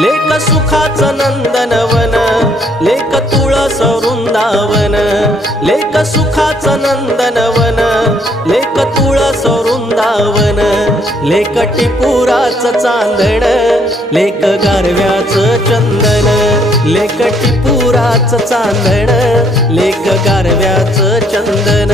लेक सुखाचं नंदनवन, लेक तुळस वृंदावन, लेक सुखाचं नंदनवन, लेक तुळस वृंदावन, लेक टिपुराचं चांदण, लेक गारव्याचं चंदन, लेक टिपुराचं चांदण, लेक गारव्याचं चंदन।